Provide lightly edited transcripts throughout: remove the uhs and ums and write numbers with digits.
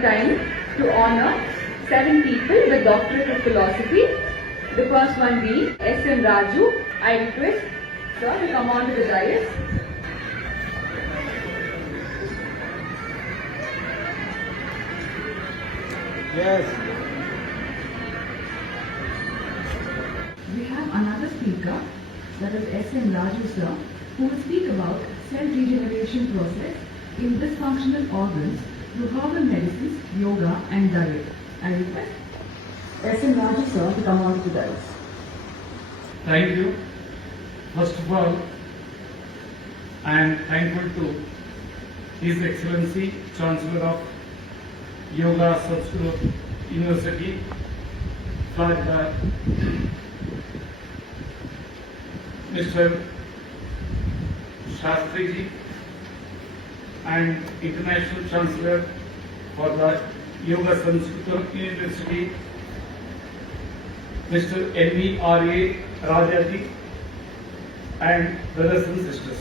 Time to honor 7 people with Doctorate of Philosophy. The first one being S.M. Raju. I request sir to come on to the dais. Yes. We have another speaker, that is S.M. Raju sir, who will speak about self-regeneration process in dysfunctional organs through herbal medicines, yoga and diet. I request S.M. Raju sir to come on to the dais. Thank you. First of all, I am thankful to His Excellency Chancellor of Yoga Subsidy University for the Mr. Shastri and International Chancellor for the Yoga Sanskrit University, Mr. M.R.A. Rajaji and brothers and sisters.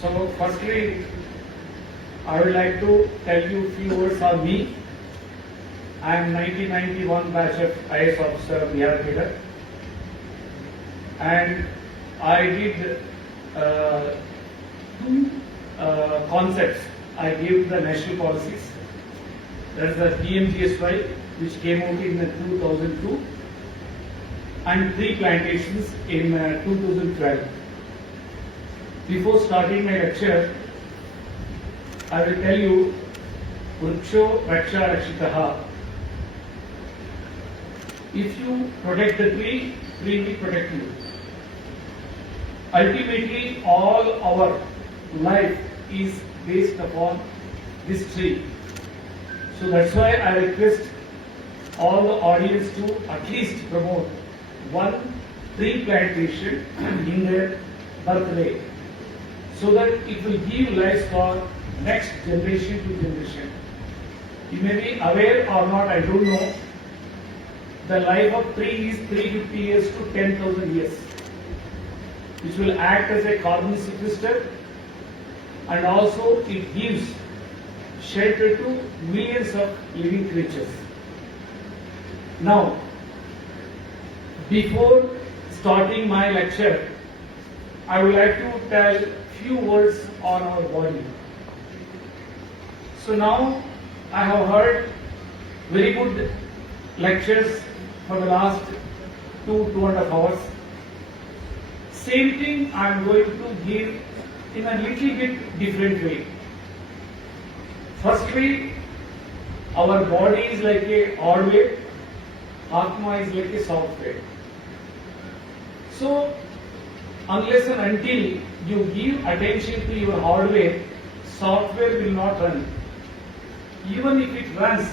So firstly, I would like to tell you a few words on me. I am 1991 batch of IAS officer Bihar Cadre, and I did two concepts. I gave the national policies. That is the PMGSY, which came out in 2002, and 3 plantations in 2012. Before starting my lecture, I will tell you, Vriksho Raksha Rakshitaha. If you protect the tree, tree will protect you. Ultimately, all our life is based upon this tree. So that's why I request all the audience to at least promote 1 tree plantation in their birthday, so that it will give life for next generation to generation. You may be aware or not, I don't know. The life of tree is 350 years to 10,000 years, which will act as a carbon sequester, and also it gives shelter to millions of living creatures. Now, before starting my lecture, I would like to tell few words on our body. So now I have heard very good lectures for the last 2.5 hours. Same thing I am going to give in a little bit different way. Firstly, our body is like a odd wave, Atma is like a soft wave. So, unless and until you give attention to your hard wave, software will not run. Even if it runs,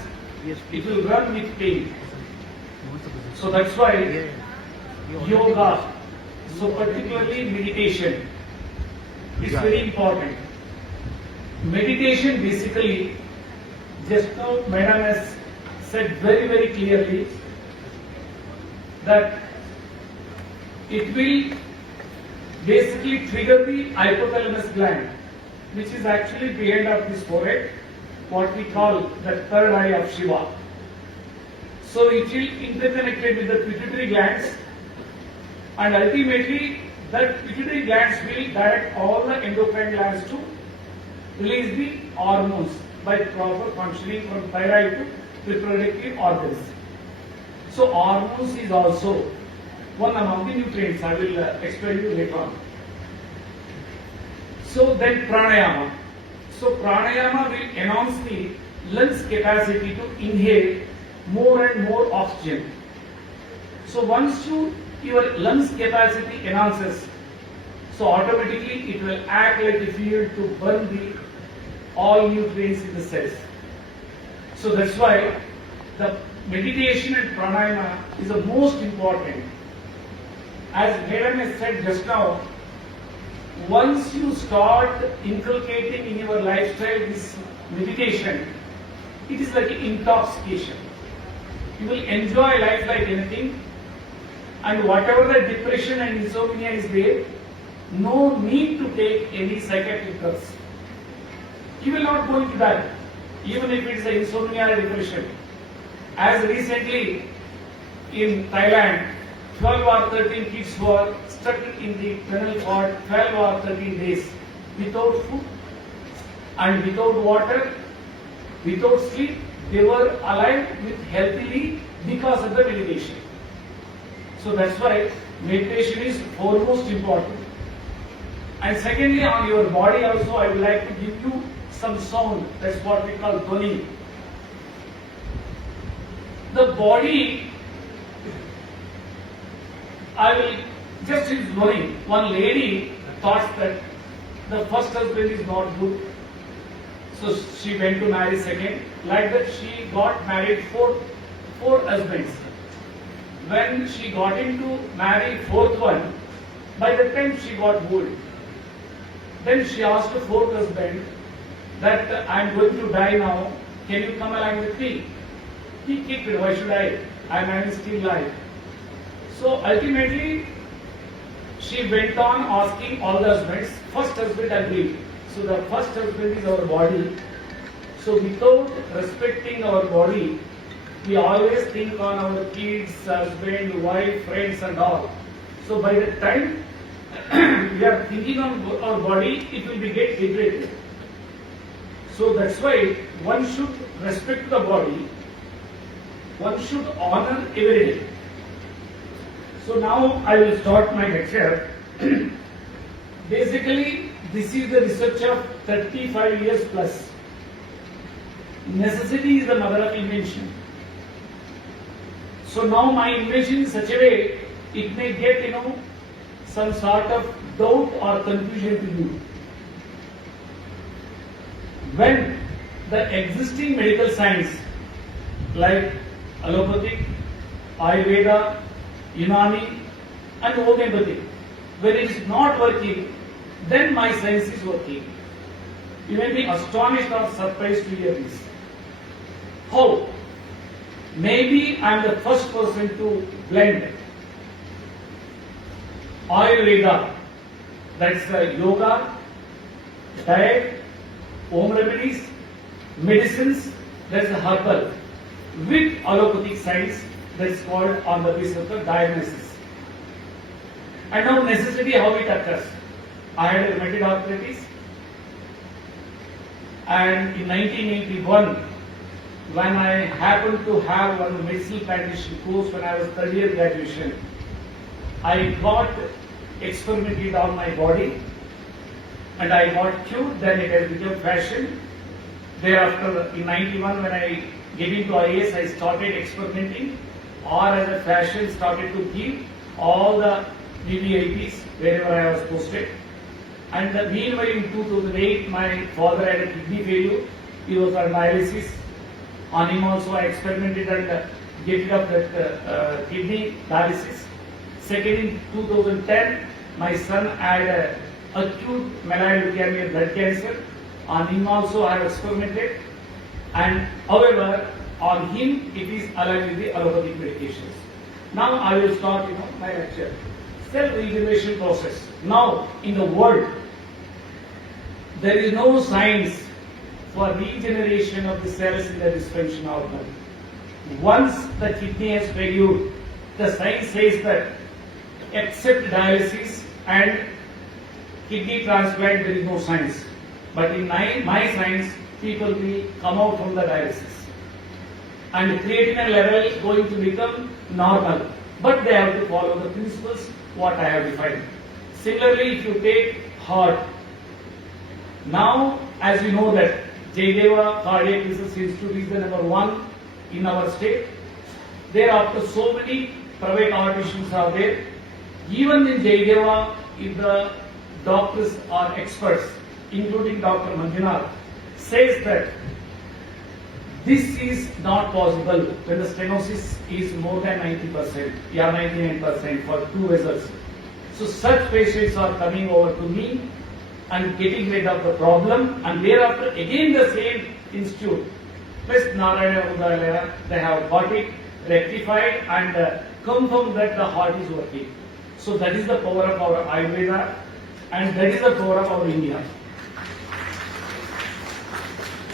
it will run with pain. So that's why yoga, so particularly meditation, is very important. Meditation basically, just now Madam has said very, very clearly that it will basically trigger the hypothalamus gland, which is actually behind of this forehead, what we call the third eye of Shiva. So it will interconnected with the pituitary glands, and ultimately that pituitary glands will direct all the endocrine glands to release the hormones by proper functioning from thyroid to reproductive organs. So hormones is also one among the nutrients. I will explain you later on. So then pranayama. So pranayama will enhance the lungs capacity to inhale more and more oxygen. So once your lungs capacity enhances, so automatically it will act like a fuel to burn the all nutrients in the cells. So that's why the meditation and pranayama is the most important. As Madam has said just now, once you start inculcating in your lifestyle this meditation, it is like an intoxication. You will enjoy life like anything, and whatever the depression and insomnia is there, no need to take any psychiatric drugs. he will not going to die, even if it is a insomnia or depression. As recently in Thailand, 12 or 13 kids were stuck in the tunnel for 12 or 13 days without food and without water, without sleep. They were alive with healthily because of the meditation. So that's why meditation is foremost important. And secondly, on your body also, I would like to give you some sound. That's what we call dhwani. The body, I will just use dhwani. One lady thought that the first husband is not good, so she went to marry second. Like that, she got married four husbands. When she got into marry fourth one, by the time she got old, then she asked the fourth husband that I am going to die now. Can you come along with me? He kicked it. Why should I? I am still alive. So ultimately, she went on asking all the husbands. First husband agreed. So the first husband is our body. So without respecting our body, we always think on our kids, husband, wife, friends and all. So by the time we are thinking on our body, it will be get degraded. So that's why one should respect the body. One should honor every day. So now I will start my lecture. Basically, this is the research of 35 years plus. Necessity is the mother of invention. So now my invention in such a way, it may get, some sort of doubt or confusion to you. When the existing medical science like allopathic, Ayurveda, Unani and homeopathic, when it is not working, then my science is working. You may be astonished or surprised to hear this. How? Maybe I am the first person to blend Ayurveda, that's yoga, diet, home remedies, medicines, that's herbal, with allopathic science, that's called on the basis of the diagnosis. And now necessity, how it occurs. I had a rheumatoid arthritis, and in 1981, when I happened to have one medicinal practitioner course when I was third year graduation, I got experimented on my body and I got cured. Then it has become fashion. Thereafter, in 91, when I get into IAS, I started experimenting, or as a fashion started to give all the DDIPs wherever I was posted. And meanwhile, in 2008, my father had a kidney failure. He was on dialysis. On him also, I experimented and get up that kidney dialysis. Second, in 2010, my son had acute myeloid leukemia, blood cancer. On him also, I have experimented. And however, on him, it is aligned with the allopathic medications. Now, I will start, my lecture. Self-regeneration process. Now, in the world, there is no science for regeneration of the cells in the distribution organ. Once the kidney has failed, the science says that except dialysis and kidney transplant, there is no science. But in my science, people will come out from the dialysis. And creatinine level going to become normal. But they have to follow the principles what I have defined. Similarly, if you take heart, now as you know that Jaydeva Cardiac Research Institute is the number 1 in our state. Thereafter, so many private heart institutes are there. Even in Jaydeva, if the doctors are experts, including Dr. Manjunath, says that this is not possible when the stenosis is more than 90%, 99% for 2 vessels. So such patients are coming over to me and getting rid of the problem, and thereafter again the same institute, plus Narayana Rudalaya, they have got it rectified and confirmed that the heart is working. So that is the power of our Ayurveda and that is the power of our India.